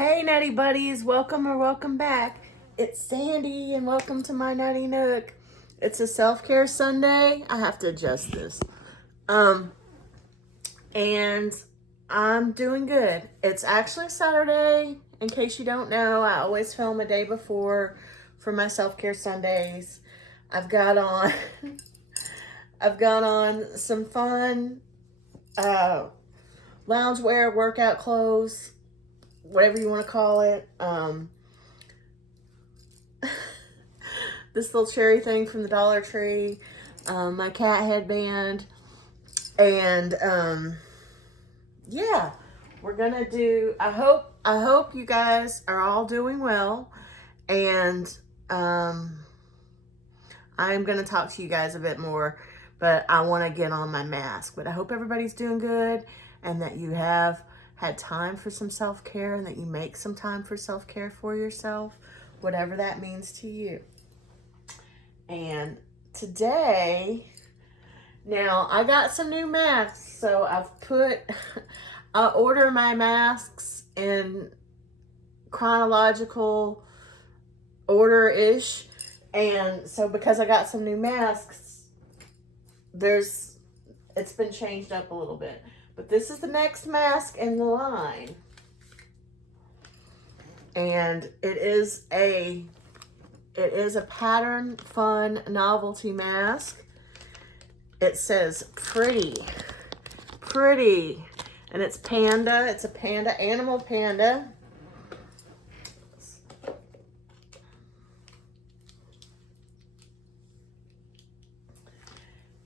Hey Nutty Buddies, welcome or welcome back. It's Sandy and welcome to my Nutty Nook. It's a self-care Sunday. I have to adjust this. And I'm doing good. It's actually Saturday. In case you don't know, I always film a day before for my self-care Sundays. I've got on I've got on some fun loungewear, workout clothes, whatever you want to call it. This little cherry thing from the Dollar Tree, my cat headband, and yeah, we're gonna do. I hope you guys are all doing well, and I'm gonna talk to you guys a bit more, but I want to get on my mask. But I hope everybody's doing good, and that you have had time for some self-care, and that you make some time for self-care for yourself, whatever that means to you. And today, now I got some new masks, so I order my masks in chronological order-ish, and so because I got some new masks, it's been changed up a little bit. But this is the next mask in the line. And it is a pattern fun novelty mask. It says pretty. And it's panda. It's a panda, animal panda.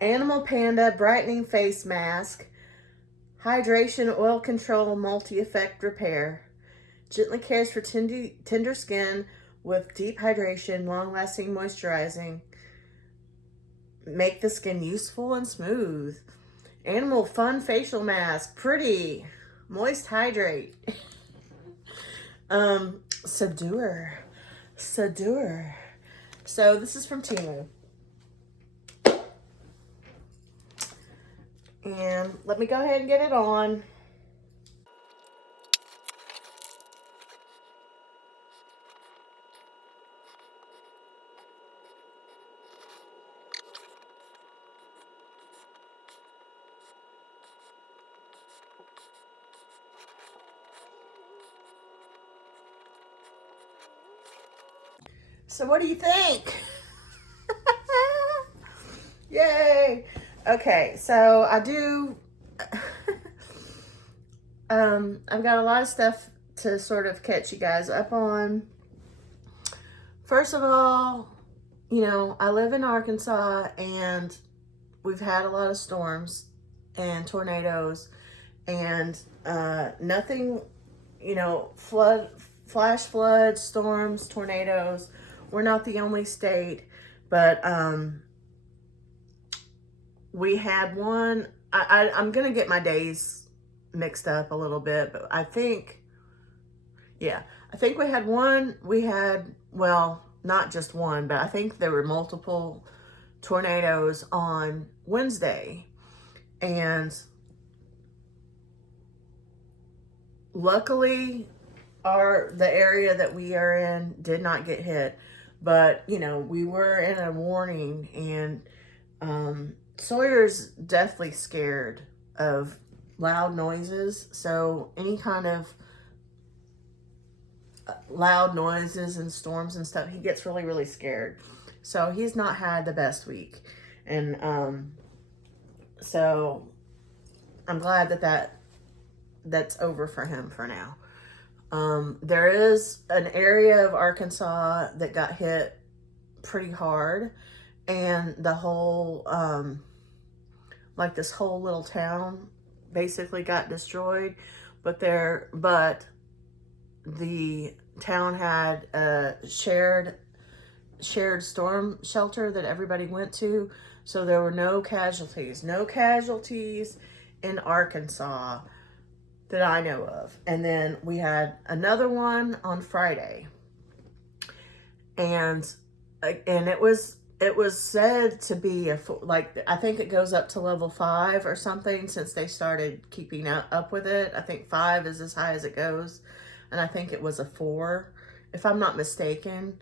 Animal panda brightening face mask. Hydration, oil control, multi-effect repair. Gently cares for tender skin with deep hydration, long-lasting moisturizing. Make the skin useful and smooth. Animal fun facial mask. Pretty. Moist hydrate. Subduer. So this is from Temu. And let me go ahead and get it on. So what do you think? Yay! Okay, so I've got a lot of stuff to sort of catch you guys up on. First of all, I live in Arkansas, and we've had a lot of storms and tornadoes, and nothing, flash floods, storms, tornadoes. We're not the only state, but we had one. I'm gonna get my days mixed up a little bit, but I think we had one. Well, not just one, but I think there were multiple tornadoes on Wednesday, and luckily the area that we are in did not get hit, but we were in a warning, and Sawyer's deathly scared of loud noises, so any kind of loud noises and storms and stuff, he gets really, really scared. So he's not had the best week, and so I'm glad that's over for him for now. There is an area of Arkansas that got hit pretty hard, and the whole this whole little town basically got destroyed, but the town had a shared storm shelter that everybody went to, so there were no casualties in Arkansas that I know of. And then we had another one on Friday, and it was said to be I think it goes up to level 5 or something, since they started keeping up with it. I think 5 is as high as it goes. and I think it was a 4, if I'm not mistaken.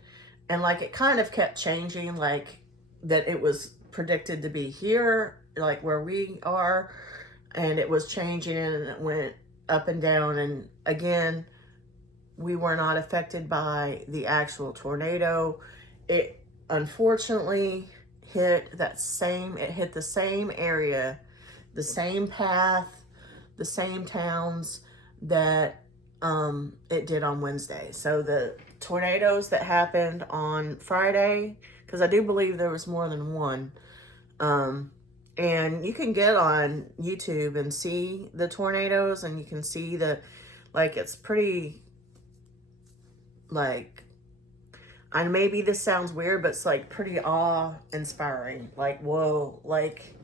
And like it kind of kept changing, like that it was predicted to be here, like where we are, and it was changing and it went up and down. And again, we were not affected by the actual tornado. It unfortunately hit the same area, the same path, the same towns that it did on Wednesday. So the tornadoes that happened on Friday, because I do believe there was more than one, and you can get on YouTube and see the tornadoes, and you can see like it's pretty, like, and maybe this sounds weird, but it's like pretty awe-inspiring. Like, whoa, like,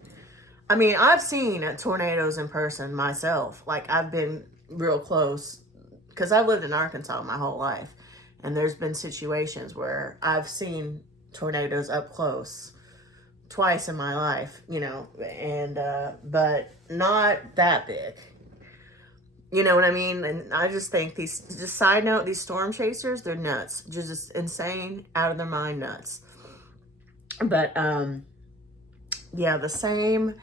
I mean, I've seen tornadoes in person myself. Like, I've been real close because I've lived in Arkansas my whole life. And there's been situations where I've seen tornadoes up close twice in my life, you know, and, but not that big. You know what I mean? And I just think just side note, these storm chasers, they're nuts. Just insane, out of their mind nuts. But, yeah, the same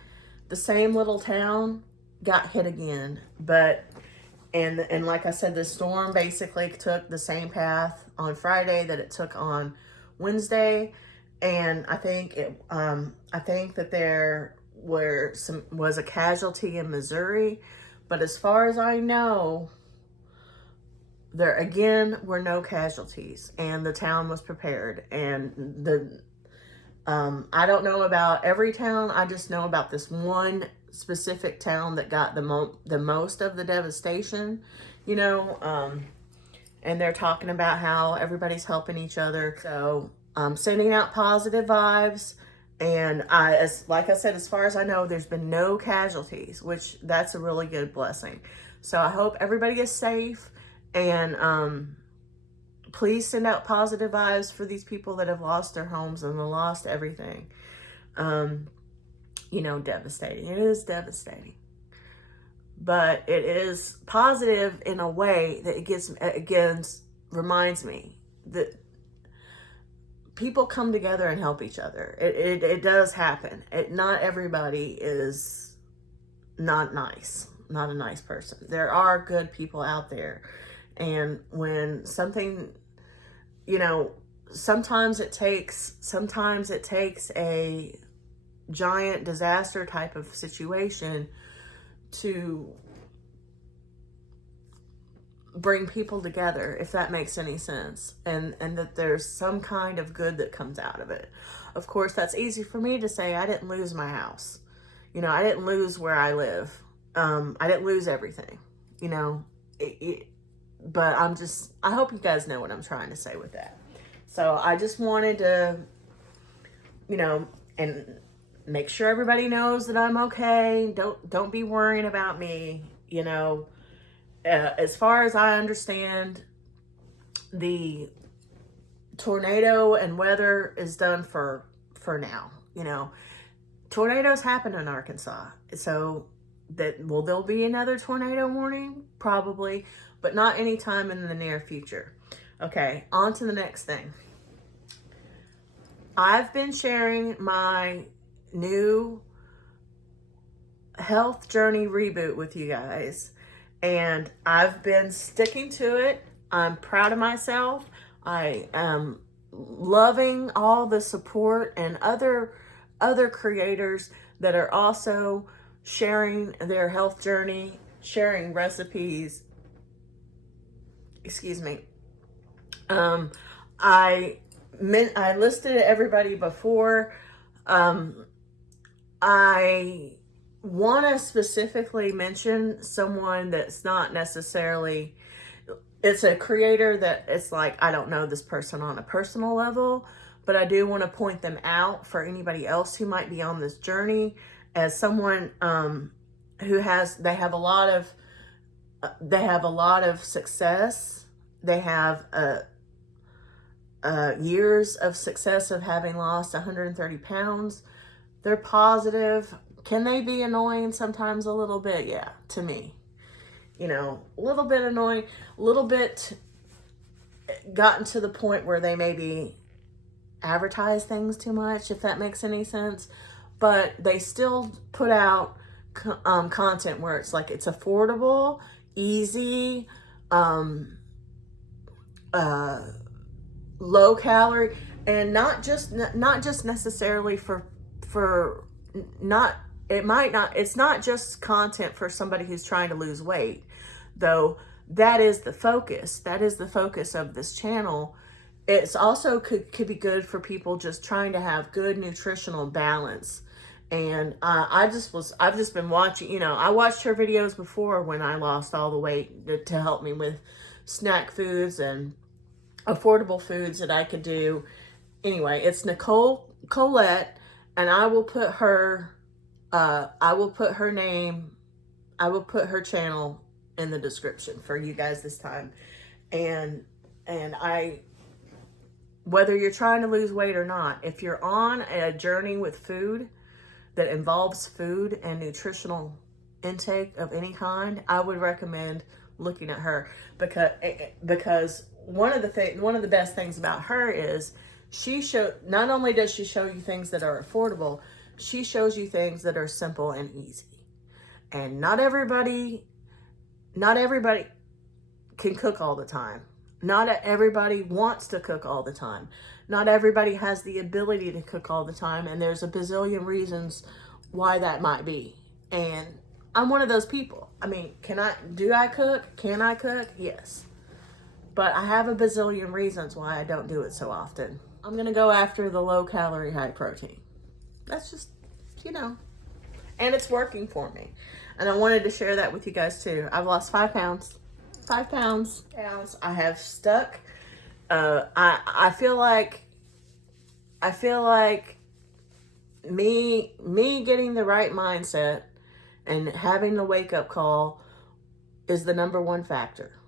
little town got hit again. But, and like I said, the storm basically took the same path on Friday that it took on Wednesday. And I think that there was a casualty in Missouri. But as far as I know, there again were no casualties, and the town was prepared. And I don't know about every town. I just know about this one specific town that got the most of the devastation, you know. And they're talking about how everybody's helping each other. So I'm sending out positive vibes. And like I said, as far as I know, there's been no casualties, which that's a really good blessing. So I hope everybody is safe, and please send out positive vibes for these people that have lost their homes and lost everything. You know, devastating. It is devastating, but it is positive in a way that it reminds me that people come together and help each other. It does happen. Not everybody is not nice, not a nice person. There are good people out there. And when something, you know, sometimes it takes a giant disaster type of situation to bring people together, if that makes any sense, and that there's some kind of good that comes out of it. Of course, that's easy for me to say. I didn't lose my house, you know, I didn't lose where I live, I didn't lose everything, you know, but I hope you guys know what I'm trying to say with that. So I just wanted to, you know, and make sure everybody knows that I'm okay. Don't be worrying about me, you know. As far as I understand, the tornado and weather is done for now. You know, tornadoes happen in Arkansas, so there'll be another tornado warning? Probably, but not anytime in the near future. Okay, on to the next thing. I've been sharing my new health journey reboot with you guys, and I've been sticking to it. I'm proud of myself. I am loving all the support and other creators that are also sharing their health journey, sharing recipes. Excuse me. I listed everybody before. I want to specifically mention someone that's not necessarily, it's a creator that it's like, I don't know this person on a personal level, but I do want to point them out for anybody else who might be on this journey as someone who they have a lot of success. They have years of success of having lost 130 pounds. They're positive. Can they be annoying sometimes a little bit? Yeah, to me. you know, a little bit annoying, a little bit gotten to the point where they maybe advertise things too much, if that makes any sense. But they still put out content where it's like it's affordable, easy, low calorie, and not just necessarily for not it might not it's not just content for somebody who's trying to lose weight, though that is the focus. That is the focus of this channel. It's also could be good for people just trying to have good nutritional balance. And I've just been watching, you know, I watched her videos before when I lost all the weight to help me with snack foods and affordable foods that I could do. Anyway, it's Nicole Colette, and I will put her name, I will put her channel in the description for you guys this time. And whether you're trying to lose weight or not, if you're on a journey with food that involves food and nutritional intake of any kind, I would recommend looking at her, because one of the best things about her is not only does she show you things that are affordable, she shows you things that are simple and easy. And not everybody can cook all the time. Not everybody wants to cook all the time. Not everybody has the ability to cook all the time, and there's a bazillion reasons why that might be. And I'm one of those people. I mean, do I cook? Can I cook? Yes. But I have a bazillion reasons why I don't do it so often. I'm going to go after the low calorie, high protein. That's just, you know, and it's working for me. And I wanted to share that with you guys too. I've lost 5 pounds. 5 pounds. I have stuck. I feel like me getting the right mindset and having the wake up call is the number one factor.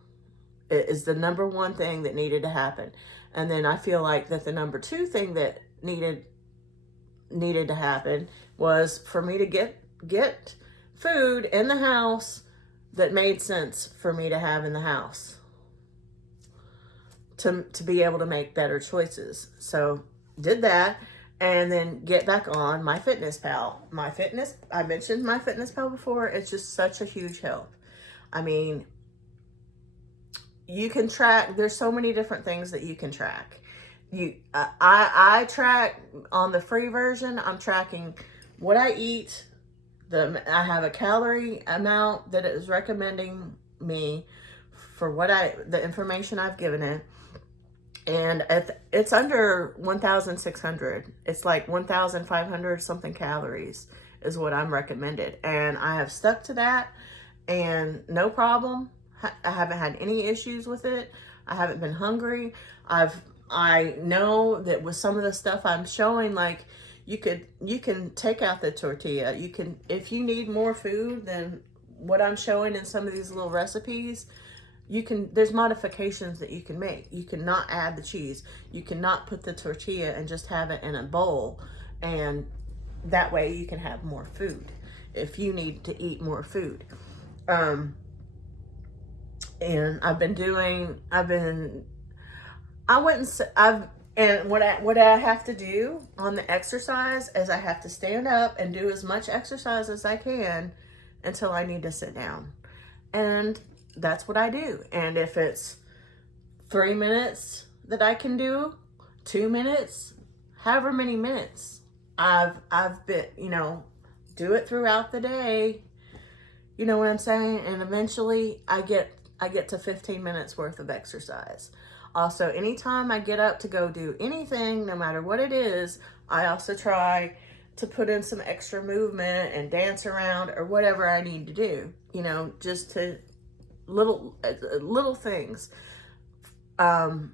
It is the number one thing that needed to happen. And then I feel like that the number two thing that needed to happen was for me to get food in the house that made sense for me to have in the house to be able to make better choices. So did that, and then get back on MyFitnessPal. I mentioned MyFitnessPal before. It's just such a huge help. I mean, you can track, there's so many different things that you can track. I track on the free version. I'm tracking what I eat. I have a calorie amount that it is recommending me for the information I've given it. And it's under 1,600. It's like 1,500 something calories is what I'm recommended. And I have stuck to that, and no problem. I haven't had any issues with it. I haven't been hungry. I know that with some of the stuff I'm showing, like you can take out the tortilla. You can, if you need more food than what I'm showing in some of these little recipes, there's modifications that you can make. You cannot add the cheese. You cannot put the tortilla and just have it in a bowl, and that way you can have more food if you need to eat more food. And what I have to do on the exercise is I have to stand up and do as much exercise as I can until I need to sit down. And that's what I do. And if it's 3 minutes that I can do, 2 minutes, however many minutes, I've been, do it throughout the day. You know what I'm saying? And eventually I get to 15 minutes worth of exercise. Also, anytime I get up to go do anything, no matter what it is, I also try to put in some extra movement and dance around or whatever I need to do, just to little things. And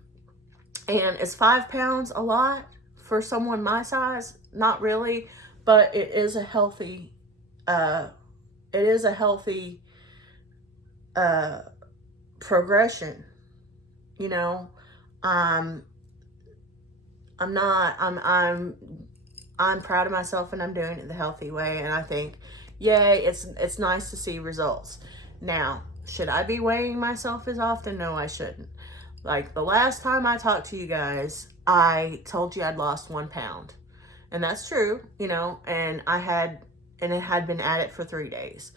is 5 pounds a lot for someone my size? Not really, but it is a healthy, progression. I'm proud of myself, and I'm doing it the healthy way. And I think, yay, it's nice to see results. Now, should I be weighing myself as often? No, I shouldn't. Like the last time I talked to you guys, I told you I'd lost 1 pound. And that's true, you know, and it had been at it for 3 days.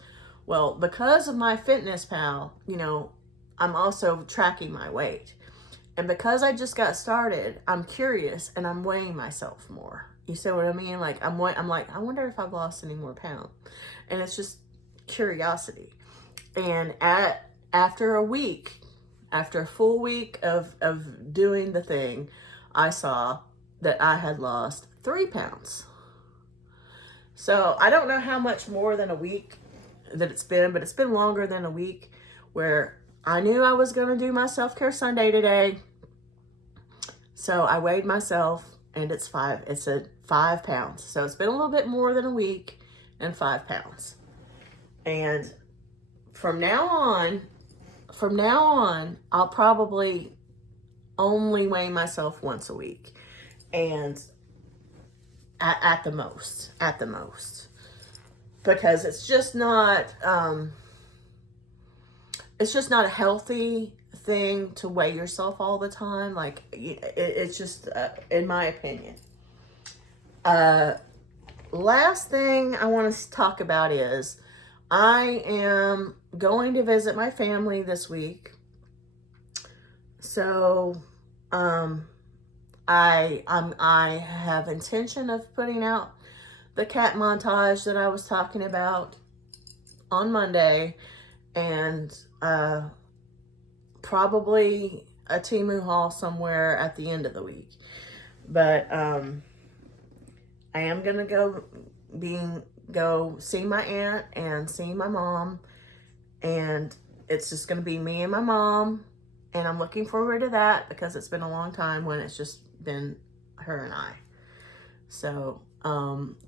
Well, because of my Fitness Pal, you know, I'm also tracking my weight. And because I just got started, I'm curious and I'm weighing myself more. You see what I mean? Like I'm like, I wonder if I've lost any more pounds. And it's just curiosity. And after a full week of doing the thing, I saw that I had lost 3 pounds. So I don't know how much more than a week that it's been, but it's been longer than a week, where I knew I was going to do my self-care Sunday today. So I weighed myself, and it's 5 pounds. So it's been a little bit more than a week and 5 pounds. And from now on, I'll probably only weigh myself once a week. And at the most, because it's just not a healthy thing to weigh yourself all the time. Like it's just in my opinion. Last thing I want to talk about is I am going to visit my family this week. So I have intention of putting out the cat montage that I was talking about on Monday, and probably a Temu haul somewhere at the end of the week. But I am gonna go see my aunt and see my mom, and it's just gonna be me and my mom, and I'm looking forward to that because it's been a long time when it's just been her and I. So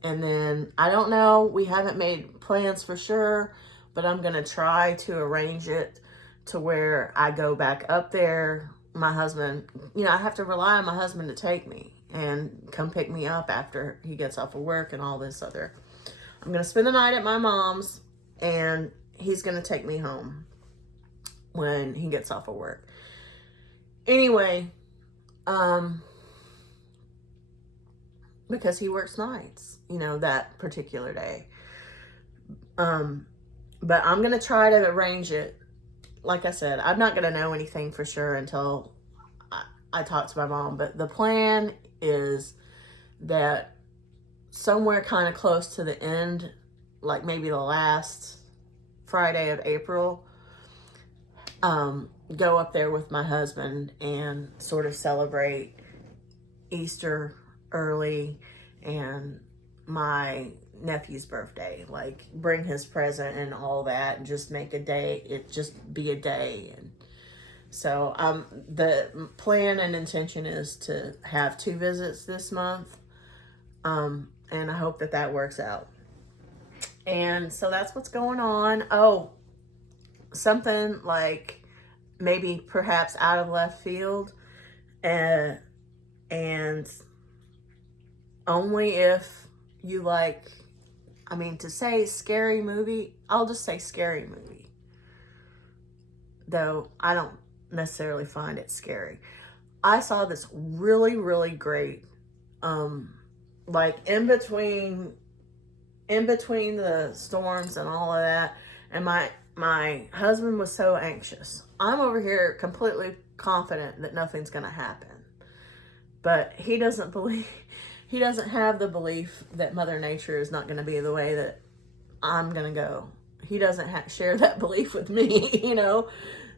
and then I don't know, we haven't made plans for sure, but I'm gonna try to arrange it to where I go back up there. My husband, you know, I have to rely on my husband to take me and come pick me up after he gets off of work and all this other. I'm gonna spend the night at my mom's, and he's gonna take me home when he gets off of work. Anyway, because he works nights, you know, that particular day. But I'm gonna try to arrange it. Like I said, I'm not gonna know anything for sure until I talk to my mom, but the plan is that somewhere kind of close to the end, like maybe the last Friday of April, go up there with my husband and sort of celebrate Easter early and my nephew's birthday, like bring his present and all that, and just make a day, it just be a day. And so the plan and intention is to have 2 visits this month, and I hope that works out. And so that's what's going on. Oh, something like maybe perhaps out of left field, and only if you like, I mean, to say scary movie, I'll just say scary movie. Though I don't necessarily find it scary. I saw this really, really great, like in between the storms and all of that, and my husband was so anxious. I'm over here completely confident that nothing's gonna happen, but he doesn't have the belief that Mother Nature is not going to be the way that I'm going to go. He doesn't share that belief with me, you know?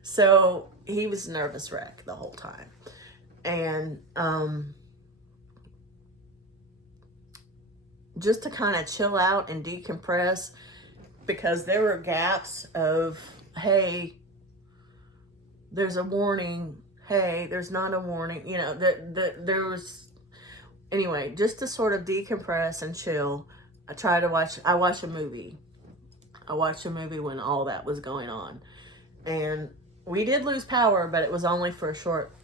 So he was a nervous wreck the whole time. And just to kind of chill out and decompress, because there were gaps of, hey, there's a warning. Hey, there's not a warning. You know, there was... Anyway, just to sort of decompress and chill, I watched a movie. I watched a movie when all that was going on. And we did lose power, but it was only for a short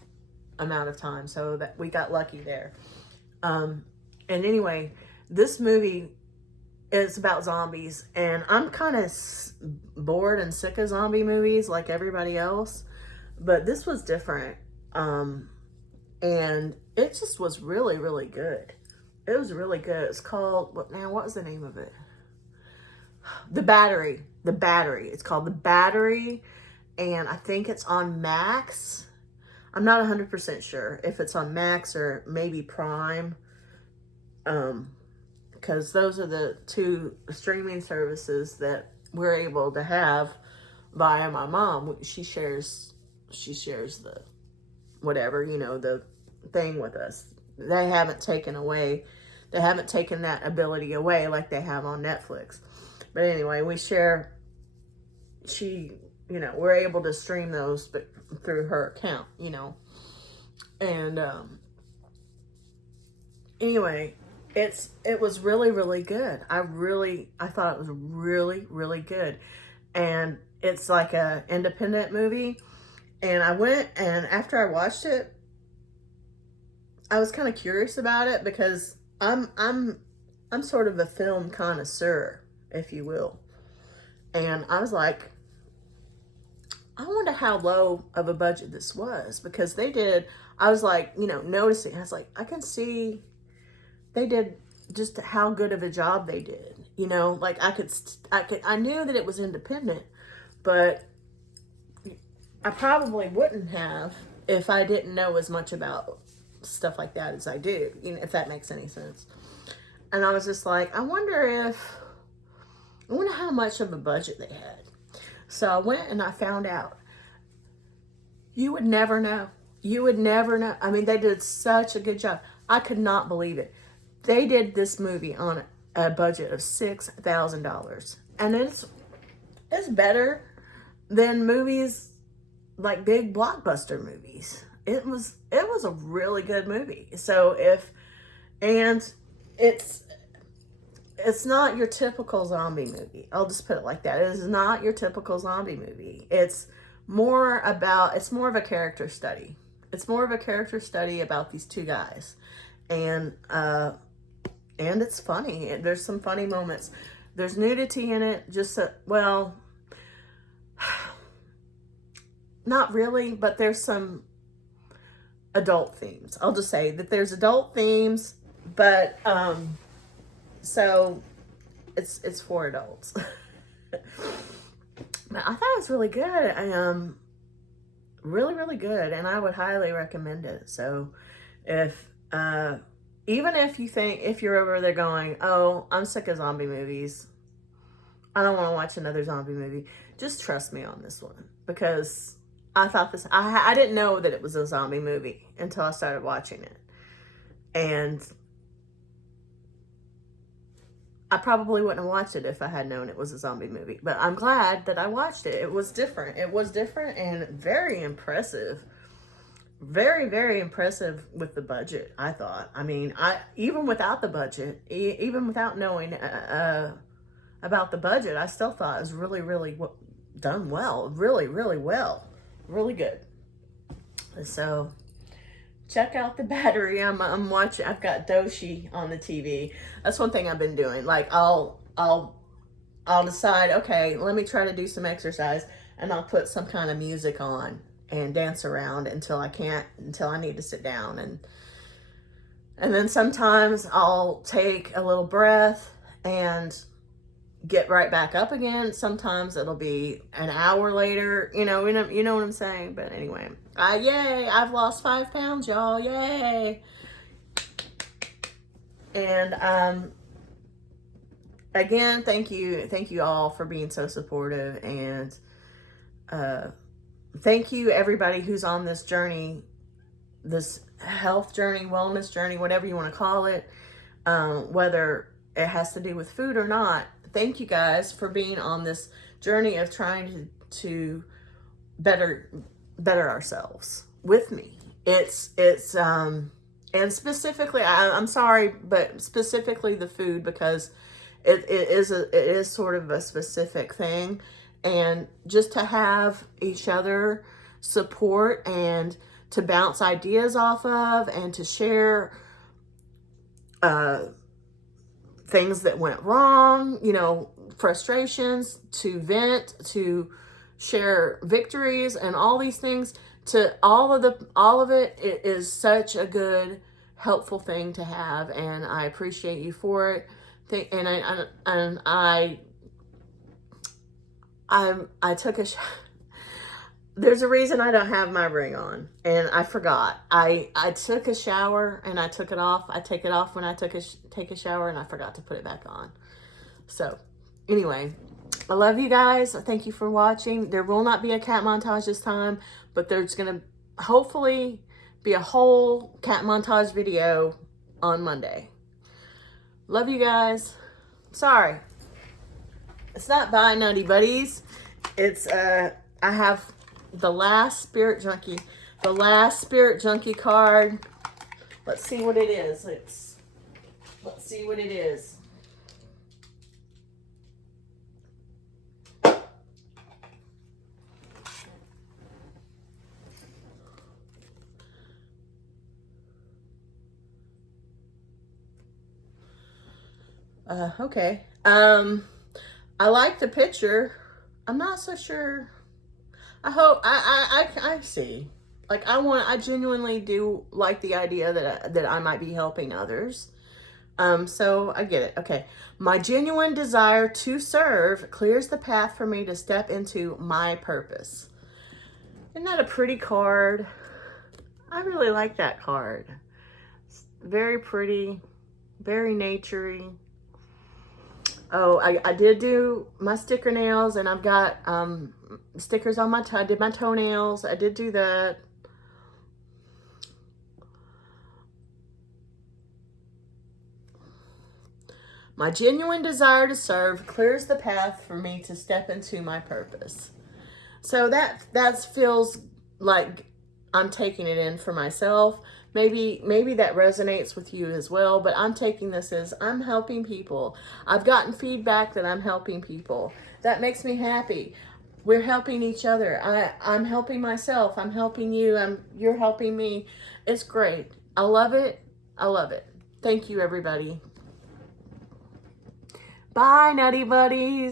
amount of time, so that we got lucky there. And anyway, this movie it's about zombies, and I'm kind of bored and sick of zombie movies like everybody else, but this was different. And it just was really, really good. It was really good. It's called, what was the name of it? The Battery. The Battery. It's called The Battery, and I think it's on Max. I'm not 100% sure if it's on Max or maybe Prime. Because those are the two streaming services that we're able to have via my mom. She shares the whatever, the thing with us. They haven't taken that ability away like they have on Netflix. But anyway, we share, we're able to stream those but through her account, and anyway, it was really, really good. I thought it was really, really good. And it's like a independent movie. And I went, and after I watched it, I was kind of curious about it because I'm sort of a film connoisseur, if you will. And I was like, I wonder how low of a budget this was, because I was like, noticing, I was like, I can see they did just how good of a job they did. Like I knew that it was independent, but I probably wouldn't have if I didn't know as much about stuff like that as I do, if that makes any sense. And I was just like, I wonder how much of a budget they had. So I went and I found out. You would never know. You would never know. I mean, they did such a good job. I could not believe it. They did this movie on a budget of $6,000. And it's better than movies, like big blockbuster movies. It was a really good movie. So it's not your typical zombie movie. I'll just put it like that. It is not your typical zombie movie. It's more of a character study. It's more of a character study about these two guys. And it's funny. There's some funny moments. There's nudity in it. Not really, but there's some adult themes. I'll just say that there's adult themes, but so it's for adults. But I thought it was really good. Really, really good, and I would highly recommend it. So even if you're over there going, oh, I'm sick of zombie movies, I don't want to watch another zombie movie, just trust me on this one, because I thought I didn't know that it was a zombie movie until I started watching it. And I probably wouldn't have watched it if I had known it was a zombie movie. But I'm glad that I watched it. It was different. It was different and very impressive. Very, very impressive with the budget, I thought. I mean, even without the budget, even without knowing about the budget, I still thought it was really, really done well. Really, really well. Really good. So check out The Battery. I'm watching. I've got Doshi on the TV. That's one thing I've been doing. Like I'll decide, okay, let me try to do some exercise, and I'll put some kind of music on and dance around until I need to sit down, and then sometimes I'll take a little breath and get right back up again. Sometimes it'll be an hour later, you know what I'm saying. But anyway, yay, I've lost 5 pounds, y'all, yay. And again, thank you all for being so supportive, and thank you everybody who's on this journey, this health journey, wellness journey, whatever you want to call it, whether it has to do with food or not. Thank you guys for being on this journey of trying to better ourselves with me. It's and specifically, I'm sorry, but specifically the food, because it is sort of a specific thing, and just to have each other support and to bounce ideas off of, and to share things that went wrong, you know, frustrations, to vent, to share victories, and all these things. To all of it, it is such a good, helpful thing to have, and I appreciate you for it. I took a there's a reason I don't have my ring on, and I forgot. I took a shower and I took it off. I take it off when I take a shower, and I forgot to put it back on. So anyway, I love you guys. Thank you for watching. There will not be a cat montage this time, but there's gonna hopefully be a whole cat montage video on Monday. Love you guys. Sorry, it's not bye, Nutty Buddies. It's I have the last Spirit Junkie card. Let's see what it is. Let's see what it is. Okay. I like the picture. I'm not so sure. I hope I see. Like, I genuinely do like the idea that I might be helping others. So I get it. Okay. My genuine desire to serve clears the path for me to step into my purpose. Isn't that a pretty card? I really like that card. It's very pretty, very naturey. Oh, I did do my sticker nails, and I've got stickers on I did my toenails. I did do that. My genuine desire to serve clears the path for me to step into my purpose. So that feels like I'm taking it in for myself. Maybe that resonates with you as well, but I'm taking this as I'm helping people. I've gotten feedback that I'm helping people. That makes me happy. We're helping each other. I'm helping myself. I'm helping you. You're helping me. It's great. I love it. I love it. Thank you, everybody. Bye, Nutty Buddies.